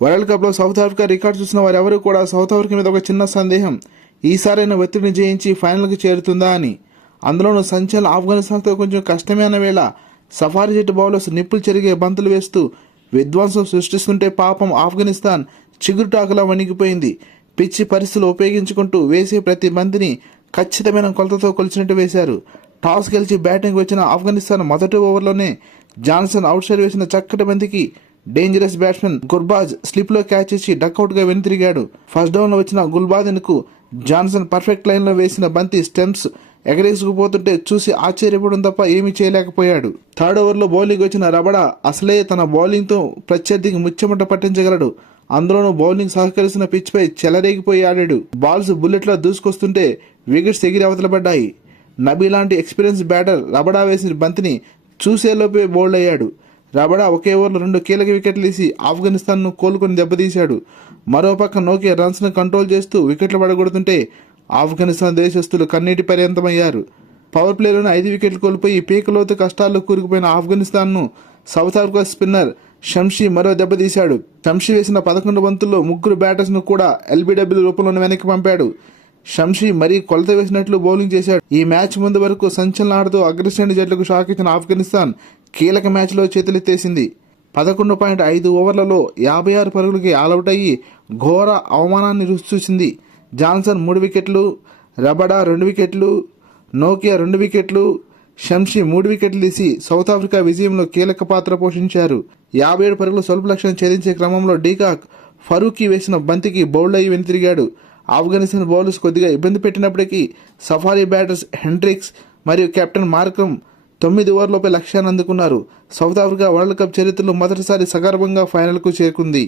World కప్లో south Africa record చూసిన వారెవరూ కూడా సౌత్ ఆఫ్రికా మీద ఒక చిన్న సందేహం, ఈసారైనా ఒత్తిడిని జయించి ఫైనల్కి చేరుతుందా అని. అందులోనూ సంచలన ఆఫ్ఘనిస్తాన్తో కొంచెం కష్టమే అన్న వేళ సఫారీ జట్టు బౌలర్స్ నిప్పులు చెరిగే బంతులు వేస్తూ విధ్వంసం సృష్టిస్తుంటే పాపం ఆఫ్ఘనిస్తాన్ చిగురుటాకులా వణిగిపోయింది. పిచ్చి పరిస్థితులు ఉపయోగించుకుంటూ వేసే ప్రతి బంతిని ఖచ్చితమైన కొలతతో కొలిచినట్టు వేశారు. టాస్ గెలిచి బ్యాటింగ్ వచ్చిన ఆఫ్ఘనిస్తాన్ మొదటి ఓవర్లోనే జాన్సన్ అవుట్ సైడ్ వేసిన చక్కటి బంతికి డేంజరస్ బ్యాట్స్మెన్ గుర్బాజ్ స్లిప్ లో క్యాచ్ చేసి డక్అవుట్ గా వెనుతిరిగాడు. ఫస్ట్ డౌన్ లో వచ్చిన గుల్బాదిన్ కు జాన్సన్ పర్ఫెక్ట్ లైన్ లో వేసిన బంతి స్టెంప్స్ ఎగరేసుకుపోతుంటే చూసి ఆశ్చర్యపోవడం తప్ప ఏమీ చేయలేకపోయాడు. థర్డ్ ఓవర్ లో బౌలింగ్ వచ్చిన రబడా అసలే తన బౌలింగ్ తో ప్రత్యర్థికి ముచ్చమట పట్టించగలడు. అందులోనూ బౌలింగ్ సహకరిస్తున్న పిచ్ పై చెలరేగిపోయి ఆడాడు. బాల్స్ బుల్లెట్లా దూసుకొస్తుంటే వికెట్స్ ఎగిరి అవతలపడ్డాయి. నబీ లాంటి ఎక్స్పీరియన్స్ బ్యాటర్ రబడా వేసిన బంతిని చూసేలోపే బౌల్డ్ అయ్యాడు. రబడా ఒకే ఓవర్లో 2 కీలక వికెట్లు తీసి ఆఫ్ఘనిస్తాన్ ను కోలుకొని దెబ్బతీశాడు. మరోపక్క నోకియా రన్స్ ను కంట్రోల్ చేస్తూ వికెట్లు పడగొడుతుంటే ఆఫ్ఘనిస్తాన్ దేశస్తులు కన్నీటి పర్యంతమయ్యారు. పవర్ ప్లేలోనే 5 వికెట్లు కోల్పోయి పీకలోతు కష్టాల్లో కూరుకుపోయిన ఆఫ్ఘనిస్తాన్ ను సౌత్ ఆఫ్రికా స్పిన్నర్ షంషీ మరో దెబ్బతీశాడు. షంషీ వేసిన 11 బంతుల్లో 3 బ్యాటర్స్ ను కూడా ఎల్బీడబ్ల్యూ రూపంలో వెనక్కి పంపాడు. షంషీ మరీ కొలత వేసినట్లు బౌలింగ్ చేశాడు. ఈ మ్యాచ్ ముందు వరకు సంచలన ఆడుతూ అగ్రశ్రేణి జట్లకు షాక్ ఇచ్చిన ఆఫ్ఘనిస్తాన్ కీలక మ్యాచ్లో చేతులెత్తేసింది. 11.5 ఓవర్లలో 56 పరుగులకి ఆలౌట్ అయ్యి ఘోర అవమానాన్ని రుచి చూసింది. జాన్సన్ 3 వికెట్లు, రబడా 2 వికెట్లు, నోకియా 2 వికెట్లు, షంషీ 3 వికెట్లు తీసి సౌత్ ఆఫ్రికా విజయంలో కీలక పాత్ర పోషించారు. 57 పరుగుల స్వల్ప లక్ష్యం ఛేదించే క్రమంలో డీకాక్ ఫరూకీ వేసిన బంతికి బౌల్డ్ అయ్యి వెనుతిరిగాడు. ఆఫ్ఘనిస్తాన్ బౌలర్స్ కొద్దిగా ఇబ్బంది పెట్టినప్పటికీ సఫారీ బ్యాటర్స్ హెండ్రిక్స్ మరియు కెప్టెన్ మార్కమ్ 9 ఓవర్లపై లక్ష్యాన్ని అందుకున్నారు. సౌత్ ఆఫ్రికా వరల్డ్ కప్ చరిత్రలో మొదటిసారి సగర్వంగా ఫైనల్కు చేరుకుంది.